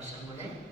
一緒もね。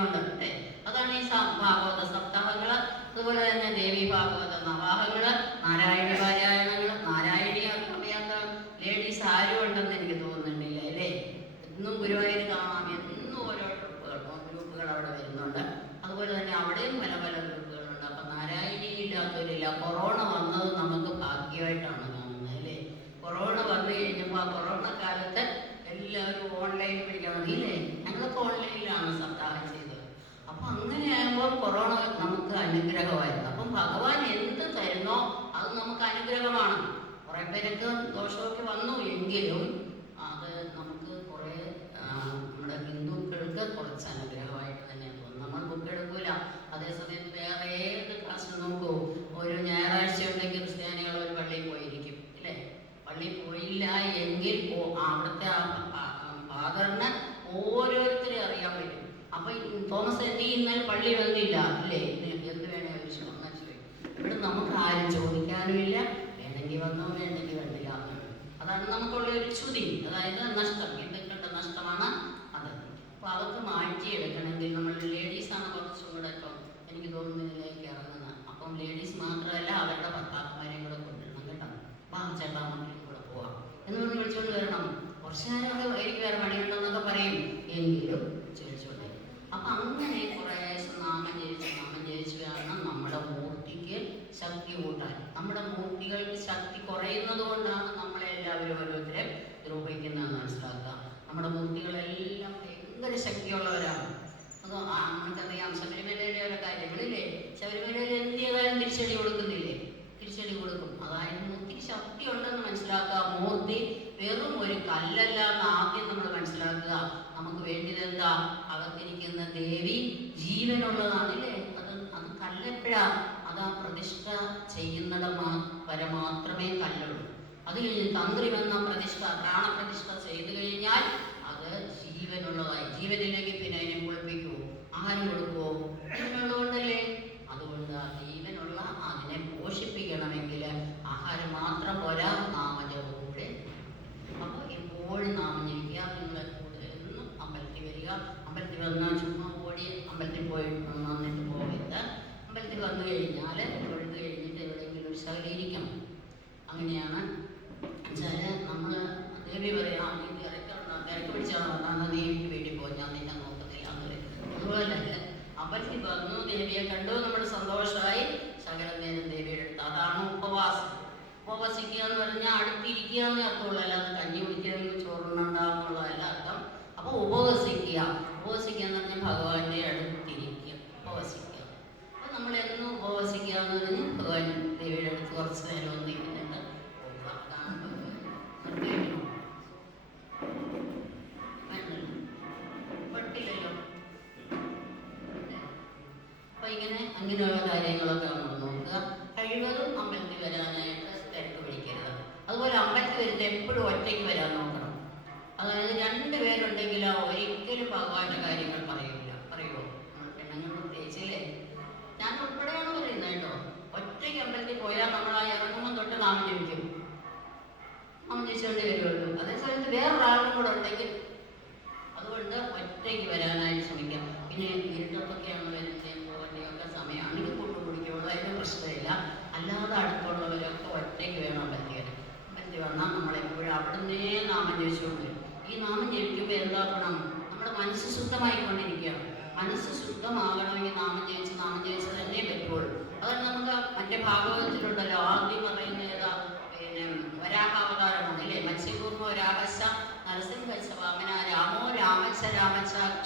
読んだので。あだねさんは മാറ്റിയെടുക്കണമെങ്കിൽ നമ്മൾ ലേഡീസാണ് കുറച്ചുകൂടെ ഇപ്പം എനിക്ക് തോന്നുന്നു ഇതിലേക്ക് ഇറങ്ങുന്നത്. അപ്പം ലേഡീസ് മാത്രമല്ല അവരുടെ ഭർത്താക്കന്മാരെയും കൂടെ കൊണ്ടുവരണം കേട്ടോ. അപ്പം ചേട്ടാ നമുക്കും കൂടെ പോവാം. എന്ന് പറഞ്ഞ് വിളിച്ചുകൊണ്ട് വരണം. കുറച്ച് നേരമൊക്കെ എനിക്ക് വേറെ പണിയുണ്ടെന്നൊക്കെ പറയും. എങ്കിലും ചോദിച്ചോട്ടെ. അപ്പൊ അങ്ങനെ കുറേശ്ശെ നാമം ജയിച്ചു നാമം ജയിച്ചു കാരണം നമ്മുടെ മൂർത്തിക്ക് ശക്തി കൂട്ടാൻ നമ്മുടെ മൂർത്തികൾക്ക് ശക്തി കുറയുന്നത് കൊണ്ടാണ് നമ്മളെല്ലാവരും ഓരോരുത്തരെ ദ്രോഹിക്കുന്നത് മനസ്സിലാക്കുക. നമ്മുടെ മൂർത്തികളെല്ലാം ഭയങ്കര ശക്തിയുള്ളവരാണ്. അത് നമുക്കറിയാം. ശബരിമലയുടെ ഒരു കാര്യങ്ങളില്ലേ ശബരിമലയിൽ എന്ത് ചെയ്താലും തിരിച്ചടി കൊടുക്കുന്നില്ലേ? തിരിച്ചടി കൊടുക്കും. അതായത് മൂർത്തി ശക്തി ഉണ്ടെന്ന് മനസ്സിലാക്കുക. മൂർത്തി വെറും ഒരു കല്ലല്ല എന്ന് ആദ്യം നമ്മൾ മനസ്സിലാക്കുക. നമുക്ക് വേണ്ടിയത് എന്താ? അകത്തിരിക്കുന്ന ദേവി ജീവനുള്ളതാണ് അല്ലേ അത് അത് കല്ലെപ്പോഴാ. അത് ആ പ്രതിഷ്ഠ ചെയ്യുന്നിടമാ വരെ മാത്രമേ കല്ലുള്ളൂ. അത് കഴിഞ്ഞ് തന്ത്രി വന്ന പ്രതിഷ്ഠ പ്രാണപ്രതിഷ്ഠ ചെയ്തു കഴിഞ്ഞാൽ അത് ജീവ ജീവനുള്ളതായി ജീവനില്ലെങ്കിൽ പിന്നെ അതിനെ മുളിപ്പിക്കുമോ ആരും കൊടുക്കുമോ ഉപവസിക്കുക എന്ന് പറഞ്ഞാൽ അടുത്തിരിക്കുക എന്നേ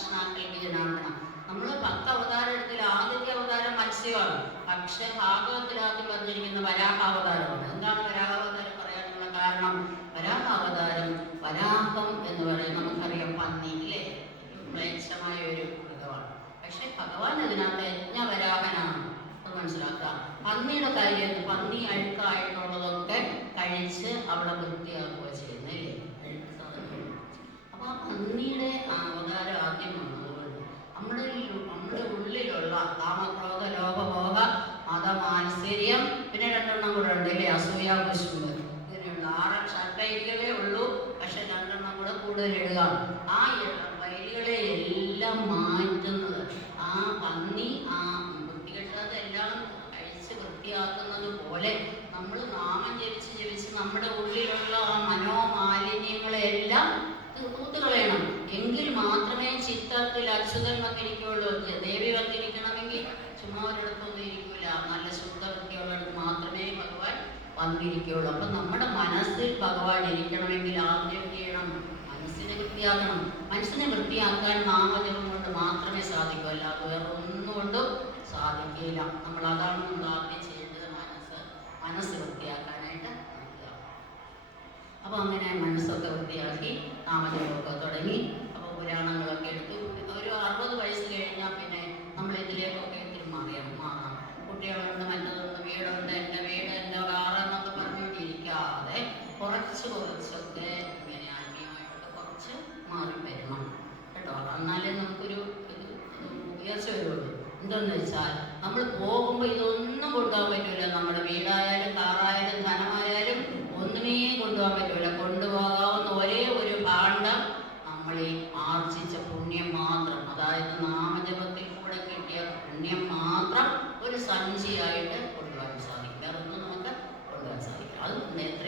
കൃഷ്ണാക്കൽക്ക് ജനാർദ്ദന. നമ്മൾ പത്ത് അവതാരം എടുത്തിൽ ആദ്യത്തെ അവതാരം മത്സ്യമാണ്. പക്ഷെ ഭാഗവത്തിൽ ആദ്യം പറഞ്ഞിരിക്കുന്ന വരാഹാവതാരമാണ്. എന്താണ് വരാഹാവതാരം പറയാനുള്ള കാരണം? വരാഹാവതാരം വരാഹം എന്ന് പറയുന്നത് നമുക്കറിയാം പന്നി അല്ലേ? മ്ലേച്ഛമായ ഒരു മൃഗമാണ് പക്ഷെ ഭഗവാൻ അതിനകത്ത് യജ്ഞവരാഹനാണ് അത് മനസ്സിലാക്കുക പന്നിയുടെ കാര്യം പന്നി അഴുക്കായിട്ടുള്ളതൊക്കെ കഴിച്ച് അവിടെ വൃത്തിയാക്കുക ചെയ്യുന്നല്ലേ ആ പന്നിയുടെ ആ അവതാരം ആദ്യം വന്നതുകൊണ്ട് നമ്മുടെ നമ്മുടെ ഉള്ളിലുള്ള കാമക്രോധ ലോകഭോഗ മതമാത്സര്യം പിന്നെ രണ്ടെണ്ണം കൂടെ ഉണ്ട് അല്ലേ? അസൂയ പശുവ് ഇങ്ങനെയുള്ള ആറ് ഷർട്ടൈറ്റുകളേ ഉള്ളൂ. പക്ഷെ രണ്ടെണ്ണം കൂടെ കൂടുതൽ ഇടുക. ആ വയലുകളെ എല്ലാം മാറ്റുന്നത് ആ പന്നി ആ വൃത്തികെട്ടതെല്ലാം കഴിച്ച് വൃത്തിയാക്കുന്നത് പോലെ നമ്മൾ നാമം ജപിച്ച് ജപിച്ച് നമ്മുടെ ഉള്ളിലുള്ള ആ മനോമാലിന്യങ്ങളെല്ലാം തൂത്ത് കളയണം എങ്കിൽ മാത്രമേ ചിത്തത്തിൽ അച്യുതൻ വന്നിരിക്കുകയുള്ളൂ ദേവി വന്നിരിക്കണമെങ്കിൽ ചുമ്മാ ഒരിടത്തൊന്നും ഇരിക്കില്ല നല്ല ശുദ്ധവൃത്തിയുള്ളിടത്ത് മാത്രമേ ഭഗവാൻ വന്നിരിക്കുകയുള്ളൂ അപ്പൊ നമ്മുടെ മനസ്സിൽ ഭഗവാൻ ഇരിക്കണമെങ്കിൽ ആദ്യം ചെയ്യണം? മനസ്സിനെ വൃത്തിയാക്കണം. മനസ്സിനെ വൃത്തിയാക്കാൻ നാമജപം കൊണ്ട് മാത്രമേ സാധിക്കൂ. അല്ലാതെ വേറെ ഒന്നുകൊണ്ടും സാധിക്കില്ല നമ്മൾ അതാണ് ആദ്യം ചെയ്യേണ്ടത് മനസ്സ്. മനസ്സ് നോക്കുക അപ്പോൾ അങ്ങനെ മനസ്സൊക്കെ വൃത്തിയാക്കി നാമജപമൊക്കെ തുടങ്ങി. അപ്പോൾ പുരാണങ്ങളൊക്കെ എടുത്തു. ഒരു അറുപത് വയസ്സ് കഴിഞ്ഞാൽ പിന്നെ നമ്മൾ ഇതിലേക്കൊക്കെ ഇത്തിരി മാറിയാണ് മാറണം കുട്ടികളുണ്ട് മറ്റതുണ്ട് വീടുണ്ട് എന്റെ വീട് എന്റെ കാറ് പറഞ്ഞുകൊണ്ടിരിക്കാതെ കുറച്ച് കുറച്ചൊക്കെ ഇങ്ങനെ ആത്മീയമായിട്ടൊക്കെ കുറച്ച് മാറി വരണം കേട്ടോ? എന്നാലേ നമുക്കൊരു ഉയർച്ച വരുള്ളൂ. എന്തെന്ന് വെച്ചാൽ നമ്മൾ പോകുമ്പോൾ ഇതൊന്നും കൊടുക്കാൻ പറ്റൂല. നമ്മുടെ വീടായാലും കാറായാലും ധനമായാലും ഒന്നുമേ കൊണ്ടുപോകാൻ പറ്റൂല. കൊണ്ടുപോകാവുന്ന ഒരേ ഒരു ഭാണ്ഡം നമ്മൾ ആർജിച്ച പുണ്യം മാത്രം. അതായത് നാമജപത്തിൽ കൂടെ കിട്ടിയ പുണ്യം മാത്രം ഒരു സഞ്ചിയായിട്ട് കൊണ്ടുപോകാൻ സാധിക്കും. വേറെ നമുക്ക് കൊണ്ടുപോകാൻ സാധിക്കും അത് എത്രയും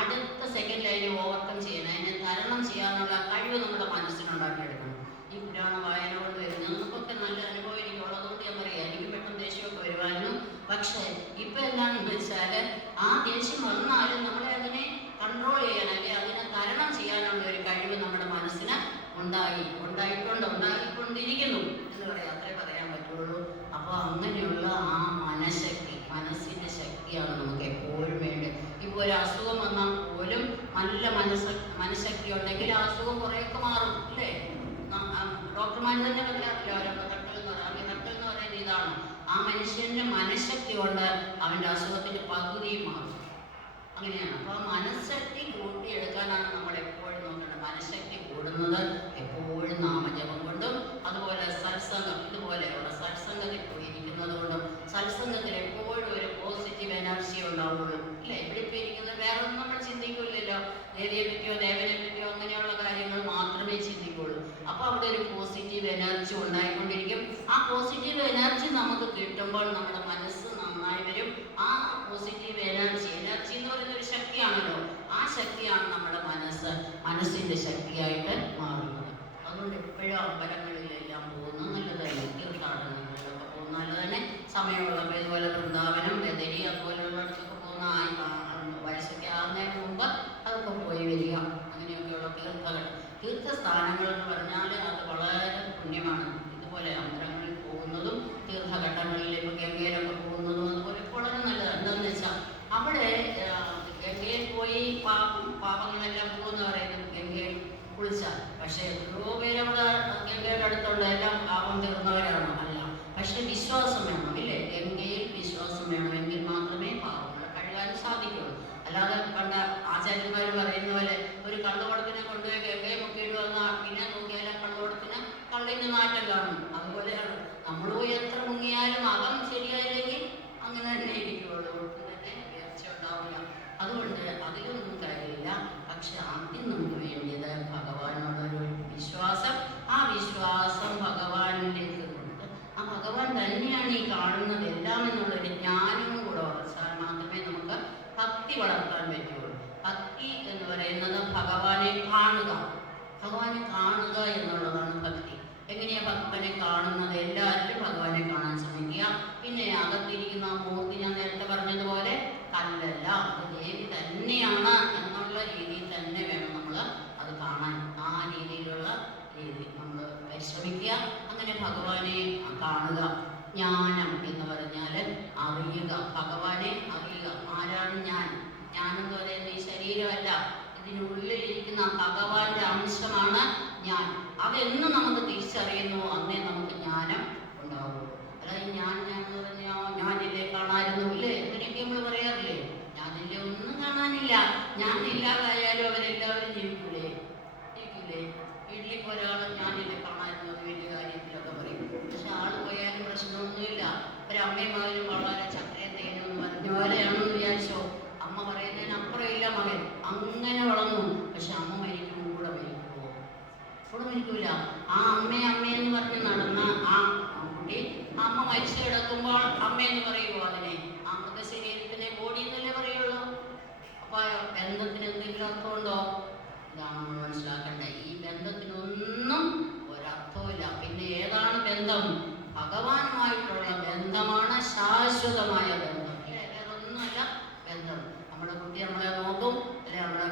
അടുത്ത സെക്കൻഡിൽ അതിനെ ഓവർകം ചെയ്യണം. അതിനെ തരണം ചെയ്യാനുള്ള കഴിവ് നമ്മുടെ മനസ്സിലുണ്ടാക്കിയെടുക്കണം ഈ പുരാണ വായന കൊണ്ട് വരുന്നത് നമുക്കൊക്കെ നല്ല അനുഭവം എനിക്കുള്ളതുകൊണ്ട് ഞാൻ പറയാം. എനിക്ക് പെട്ടെന്ന് ദേഷ്യമൊക്കെ വരുമായിരുന്നു. പക്ഷേ ഇപ്പൊ എന്താണെന്ന് വെച്ചാൽ ആ ദേഷ്യം വന്നാലും നമ്മളെ അതിനെ കൺട്രോൾ ചെയ്യാൻ അല്ലെങ്കിൽ അതിനെ തരണം ചെയ്യാനുള്ള ഒരു കഴിവ് നമ്മുടെ മനസ്സിന് ഉണ്ടായി ഉണ്ടായിക്കൊണ്ട് ഉണ്ടായിക്കൊണ്ടിരിക്കുന്നു എന്ന് പറയാം. അത്രേ പറയാൻ പറ്റുള്ളൂ. അപ്പോൾ അങ്ങനെയുള്ള ആ മനഃശക്തി മനസ്സിന്റെ ശക്തിയാണ് നമുക്ക് എപ്പോഴും നമുക്ക് ഒരു അസുഖം വന്നാൽ പോലും നല്ല മനസ്സ് മനഃശക്തി ഉണ്ടെങ്കിൽ ആ അസുഖം കുറേയൊക്കെ മാറും അല്ലേ? ഡോക്ടർമാർ തന്നെ പറയാറില്ലോ അവരൊക്കെ തട്ടൽ എന്ന് പറയുന്നത്? തട്ടൽ എന്ന് ഇതാണ്. ആ മനുഷ്യന്റെ മനഃശക്തി കൊണ്ട് അവന്റെ അസുഖത്തിന്റെ പകുതിയും മാറും. അങ്ങനെയാണ്. അപ്പോൾ മനഃശക്തി കൂട്ടിയെടുക്കാനാണ് നമ്മൾ എപ്പോഴും നോക്കേണ്ടത്. മനഃശക്തി കൂടുന്നത് എപ്പോഴും നാമജപം കൊണ്ടും അതുപോലെ സത്സംഗം ഇതുപോലെയുള്ള സത്സംഗത്തിൽ പോയിരിക്കുന്നത് കൊണ്ടും സത്സംഗത്തിൽ എപ്പോഴും ഒരു പോസിറ്റീവ് എനർജി ഉണ്ടാവുള്ളൂ കിട്ടുമ്പോൾ നമ്മുടെ മനസ്സ് നന്നായി വരും. ആ പോസിറ്റീവ് എനർജി എനർജി എന്ന് പറയുന്ന ഒരു ശക്തിയാണല്ലോ. ആ ശക്തിയാണ് നമ്മുടെ മനസ്സ്. മനസ്സിന്റെ ശക്തിയായിട്ട് മാറുന്നത്. അതുകൊണ്ട് എപ്പോഴും അമ്പലങ്ങളിലെല്ലാം പോകുന്നത് നല്ലതല്ല തീർത്ഥാടനങ്ങളിലൊക്കെ പോകുന്നത് നല്ലതന്നെ സമയമുള്ളപ്പോൾ ഇതുപോലെ വൃന്ദാവനം ശ്രമിക്കുക അങ്ങനെ ഭഗവാനെ കാണുക. ജ്ഞാനം എന്ന് പറഞ്ഞാൽ അറിയുക. ഭഗവാനെ അറിയുക. ആരാണ് ഞാൻ? ഞാൻ എന്ന് പറയുന്നത് ഈ ശരീരമല്ല. ഇതിനുള്ളിലിരിക്കുന്ന ഭഗവാന്റെ അംശമാണ് ഞാൻ. അതെന്ന് നമുക്ക് തിരിച്ചറിയുന്നു അന്നേ നമുക്ക് ജ്ഞാനം ഉണ്ടാകും അതായത് ഞാൻ ഞാൻ എന്ന് പറഞ്ഞാൽ ഞാനില്ലേ കാണാനൊന്നുമില്ലേ. എന്തിനൊക്കെ നമ്മൾ പറയാറില്ലേ? ഞാനില്ലേ ഒന്നും കാണാനില്ല. ഞാൻ ഇല്ലാതായാലും അവർ നിൽക്കൂല ആ അമ്മ അമ്മ എന്ന് പറഞ്ഞ് നടന്ന ആ കുട്ടി അമ്മ മരിച്ചു കിടക്കുമ്പോൾ അമ്മ എന്ന് പറയുമോ അതിനെ? ആ മൃതശരീരത്തിനെ ബോഡി എന്നല്ലേ പറയുള്ളൂ? അപ്പൊ ബന്ധത്തിന് എന്തെങ്കിലും അർത്ഥമുണ്ടോ? ഇതാണ് നമ്മൾ മനസ്സിലാക്കേണ്ടത്. ഈ ബന്ധത്തിനൊന്നും ഒരർത്ഥമില്ല പിന്നെ ഏതാണ് ബന്ധം? ഭഗവാനുമായിട്ടുള്ള ബന്ധമാണ് ശാശ്വതമായ ബന്ധം. വേറെ ഒന്നുമല്ല ബന്ധം. നമ്മുടെ കുട്ടി നമ്മളെ നോക്കും അല്ലെ? നമ്മളെ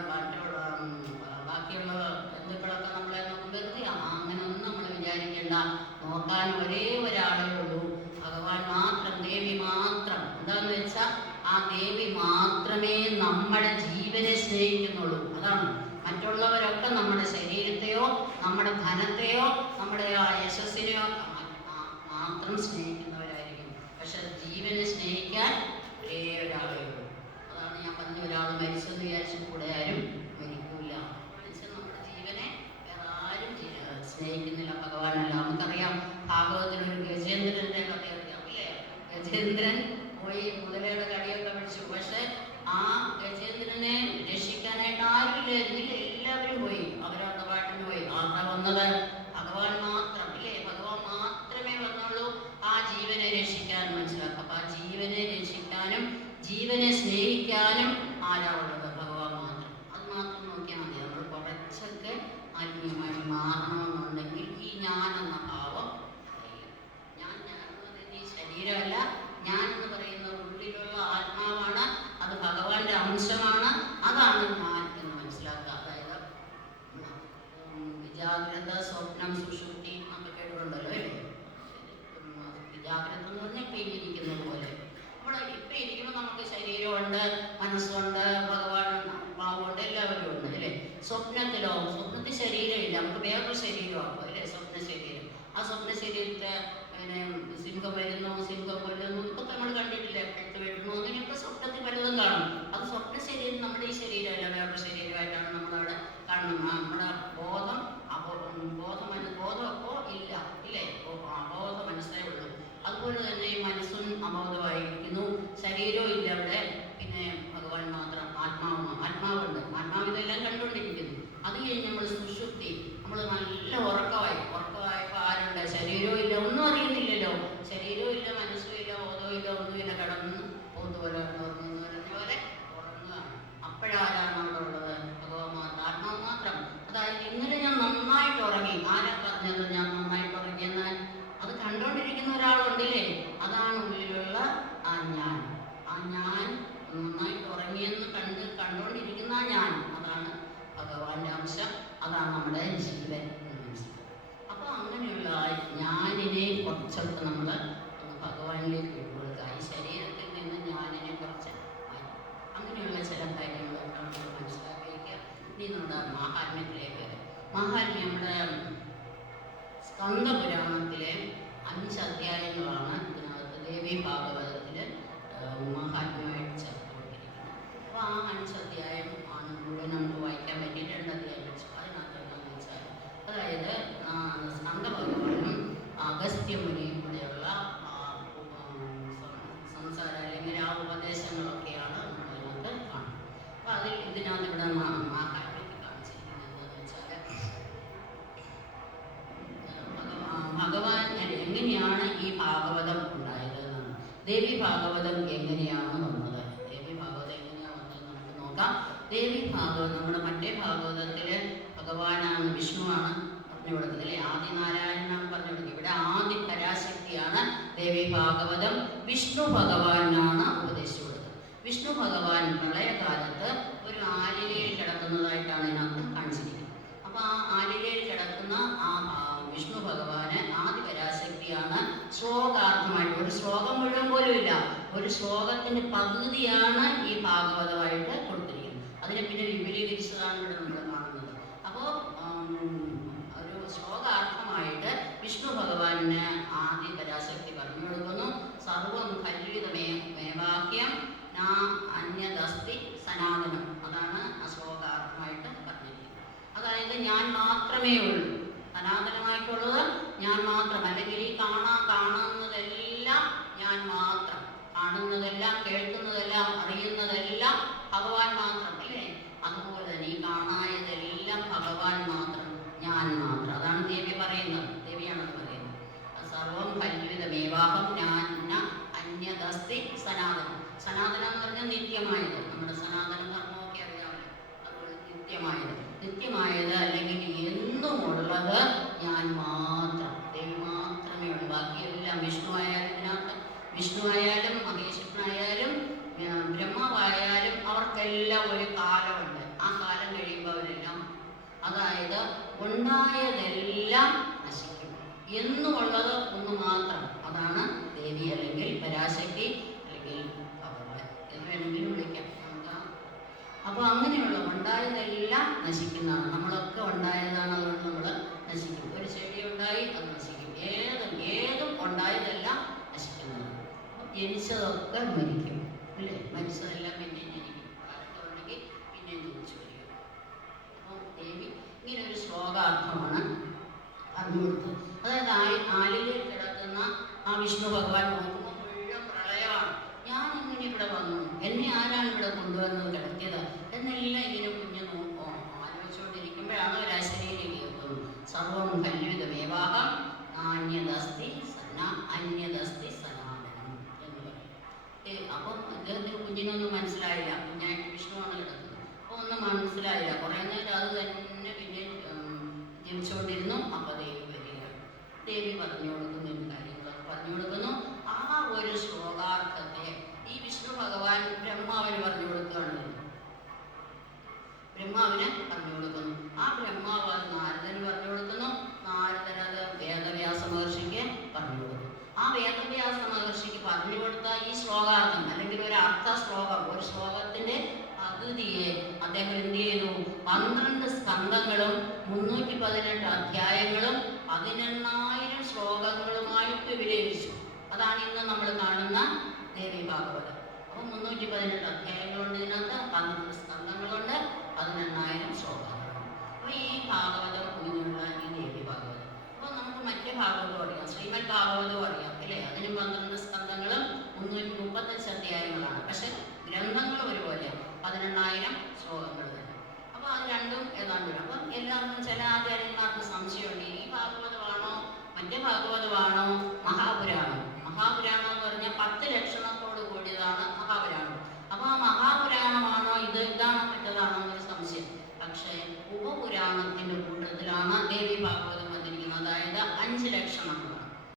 നോക്കാൻ ഒരേ ഒരാളേ ഉള്ളൂ ഭഗവാൻ മാത്രം ദേവി മാത്രം. എന്താന്ന് വെച്ചാൽ ആ ദേവി മാത്രമേ നമ്മുടെ ജീവനെ സ്നേഹിക്കുന്നുള്ളൂ. അതാണ്. മറ്റുള്ളവരൊക്കെ നമ്മുടെ ശരീരത്തെയോ നമ്മുടെ ധനത്തെയോ നമ്മുടെ ആ യശസ്സിനെയോ മാത്രം സ്നേഹിക്കുന്നവരായിരിക്കും. പക്ഷെ ജീവനെ സ്നേഹിക്കാൻ ഒരേ ഒരാളേ ഉള്ളൂ. അതാണ് ഞാൻ പറഞ്ഞ ഒരാൾ മരിച്ചെന്ന് വിചാരിച്ചു കൂടെ ആരും മരിക്കൂല. മനുഷ്യൻ നമ്മുടെ ജീവനെ വേറെ ആരും സ്നേഹിക്കുന്നില്ല. ഭഗവാനല്ല. നമുക്കറിയാം ഭാഗവത്തിൽ ഒരു ഗജേന്ദ്രന്റെ കഥ അറിയാം അല്ലേ ഗജേന്ദ്രൻ പോയി മുതലയുടെ കടിയൊക്കെ പിടിച്ചു പക്ഷെ ആ ഗജേന്ദ്രനെ രക്ഷിക്കാനായിട്ട് ആരുമില്ല. എല്ലാവരും പോയി. അവരവരുടെ പാട്ടിന് പോയി. ആരുടെ വന്നത്? ഭഗവാൻ മാത്രം. ഇല്ലേ? ഭഗവാൻ മാത്രമേ വന്നുള്ളൂ. ആ ജീവനെ രക്ഷിക്കാൻ മനസ്സിലാക്കാം. അപ്പൊ ആ ജീവനെ രക്ഷിക്കാനും ജീവനെ സ്നേഹിക്കാനും വിഷ്ണു ഭഗവാന് ആദിപരാശക്തിയാണ് ശ്ലോകാർത്ഥമായിട്ട്. ഒരു ശ്ലോകം മുഴുവൻ പോലും ഇല്ല. ഒരു ശ്ലോകത്തിന്റെ പകുതിയാണ് ഈ ഭാഗവതമായിട്ട് കൊടുത്തിരിക്കുന്നത്. അതിനെ പിന്നെ വിപുലീകരിച്ചതാണ് ഇവിടെ നമ്മൾ കാണുന്നത്. അപ്പോൾ ഒരു ശ്ലോകാർത്ഥമായിട്ട് വിഷ്ണു ഭഗവാന് ആദി പരാശക്തി പറഞ്ഞു കൊടുക്കുന്നു. സർവം കല്വിതമേ മേവാക്യം നാ അന്യദസ്തി സനാതനം. അതാണ് ആ ശ്ലോകാർത്ഥമായിട്ട് പറഞ്ഞിരിക്കുന്നത്. അതായത് ഞാൻ മാത്രമേ ഉള്ളൂ. സനാതനമായിട്ടുള്ളത് ഞാൻ മാത്രം. അല്ലെങ്കിൽ ഈ കാണാൻ കാണുന്നതെല്ലാം ഞാൻ മാത്രം. കാണുന്നതെല്ലാം കേൾക്കുന്നതെല്ലാം അറിയുന്നതെല്ലാം ഭഗവാൻ മാത്രം. അല്ലേ അതുപോലെ തന്നെ ഈ കാണായതെല്ലാം ഭഗവാൻ മാത്രം ഞാൻ മാത്രം അതാണ് ദേവി പറയുന്നത് ദേവിയാണത് പറയുന്നത് സർവം കല്വിതമേവാഹം ഞാൻ ന പറയുന്നത് നിത്യമായത് നമ്മുടെ സനാതന ധർമ്മമൊക്കെ അറിയാമല്ലോ അതുപോലെ നിത്യമായത് നിത്യമായത് അല്ലെങ്കിൽ എന്നുമുള്ളത് ഞാൻ മാത്രം ദേവി മാത്രമേ ഉള്ളൂ ബാക്കിയെല്ലാം വിഷ്ണു ആയാലും ഇതിനകത്ത് വിഷ്ണു ആയാലും മഹേശ്വരനായാലും ആ, ബ്രഹ്മാവായാലും അവർക്കെല്ലാം ഒരു കാലമുണ്ട് ആ കാലം കഴിയുമ്പോൾ അവരെല്ലാം അതായത് ഉണ്ടായതെല്ലാം നശിക്കും എന്നുമുള്ളത് ഒന്ന് മാത്രം അതാണ് ദേവി അല്ലെങ്കിൽ പരാശക്തി അല്ലെങ്കിൽ ഭഗവാൻ എന്ന് വേണമെങ്കിലും വിളിക്കാം നമുക്ക് അപ്പോൾ അങ്ങനെയുള്ള ഉണ്ടായതെല്ലാം നശിക്കുന്നതാണ്. നമ്മളൊക്കെ ഉണ്ടായതാണ് അതുകൊണ്ട് നമ്മൾ നശിക്കും. ഒരു ചെടി ഉണ്ടായി അത് നശിക്കും. ഏതും ഏതും ഉണ്ടായതെല്ലാം നശിക്കുന്നതാണ്. ജനിച്ചതൊക്കെ മരിക്കും അല്ലേ? മരിച്ചതെല്ലാം പിന്നെ ജനിക്കും ഉണ്ടെങ്കിൽ പിന്നെ ജനിച്ചു വരിക? അപ്പോൾ ദേവി ഇങ്ങനെ ഒരു ശ്ലോകാർത്ഥമാണ് പറഞ്ഞു കൊടുത്തത്. അതായത് ആ- ആലിലിൽ കിടക്കുന്ന ആ വിഷ്ണു ഭഗവാൻ നോക്കുമ്പോൾ മുഴുവൻ പ്രളയമാണ്. ഞാൻ ഇങ്ങനെ ഇവിടെ വന്നു. എന്നെ ആരാണ് ഇവിടെ കൊണ്ടുവന്നത്? എന്നെല്ലാം ഇങ്ങനെ കുഞ്ഞ് നോക്കോ ആലോചിച്ചുകൊണ്ടിരിക്കുമ്പോഴാണ് ഒരു അശരീരം കേൾക്കുന്നത് സർവം കല്യുതമേവാഹം നാണ്യദസ്തി സന അന്യതസ്തി സനാതനം എന്ന് പറയും. അപ്പം അദ്ദേഹത്തിന് കുഞ്ഞിനൊന്നും മനസ്സിലായില്ല. കുഞ്ഞായിട്ട് വിഷ്ണുവാണ് കിടക്കുന്നത് അപ്പോൾ ഒന്നും മനസ്സിലായില്ല. കുറേ നേരം അത് തന്നെ പിന്നെ ജനിച്ചുകൊണ്ടിരുന്നു അപ്പൊ ദേവി വരികയാണ് ദേവി പറഞ്ഞു കൊടുക്കുന്ന കാര്യങ്ങളൊക്കെ പറഞ്ഞു കൊടുക്കുന്നു. ആ ഒരു ശ്ലോകാർത്ഥത്തെ ഈ വിഷ്ണു ഭഗവാൻ ബ്രഹ്മാവിന് പറഞ്ഞു കൊടുക്കുകയാണ്. ബ്രഹ്മാവിന് പറഞ്ഞു കൊടുക്കുന്നു. ആ ബ്രഹ്മാവ് അത് നാരദന് പറഞ്ഞു കൊടുക്കുന്നു. നാരദൻ അത് വേദവ്യാസ മഹർഷിക്ക് പറഞ്ഞു കൊടുക്കുന്നു. ആ വേദവ്യാസ മഹർഷിക്ക് പറഞ്ഞു കൊടുത്ത ഈ ശ്ലോകാർത്ഥം അല്ലെങ്കിൽ ഒരു അർത്ഥ ശ്ലോകം ഒരു ശ്ലോകത്തിന്റെ പകുതിയെ അദ്ദേഹം എന്ത് ചെയ്തു? പന്ത്രണ്ട് സ്കന്ധങ്ങളും മുന്നൂറ്റി പതിനെട്ട് അധ്യായങ്ങളും പതിനെണ്ണായിരം ശ്ലോകങ്ങളുമായിട്ട് വിലയിച്ചു അതാണ് ഇന്ന് നമ്മൾ കാണുന്ന ദേവി ഭാഗവതം. അപ്പോൾ മുന്നൂറ്റി പതിനെട്ട് അധ്യായങ്ങളുണ്ട് ഇതിനകത്ത് പന്ത്രണ്ട് സ്കന്ധങ്ങളുണ്ട് പതിനെണ്ണായിരം ശ്ലോകങ്ങളുണ്ട് അപ്പോൾ ഈ ഭാഗവതം ഇങ്ങനെയുള്ള ഈ ദേവി ഭാഗവതം അപ്പോൾ നമുക്ക് മറ്റ് ഭാഗവതവും അറിയാം ശ്രീമദ് ഭാഗവതവും അറിയാം അല്ലേ അതിനും പന്ത്രണ്ട് സ്കന്ധങ്ങളും മുന്നൂറ്റി മുപ്പത്തഞ്ച് അധ്യായങ്ങളാണ് പക്ഷെ ഗ്രന്ഥങ്ങൾ ഒരുപോലെ പതിനെണ്ണായിരം ശ്ലോകങ്ങൾ തന്നെ അപ്പോൾ അത് രണ്ടും ഏതാണ്ട് വരും അപ്പം എല്ലാവർക്കും ചില ആചാര്യന്മാർക്ക് സംശയമുണ്ട്. ഈ ഭാഗവതമാണോ മറ്റേ ഭാഗവതമാണോ മഹാപുരാണം? മഹാപുരാണം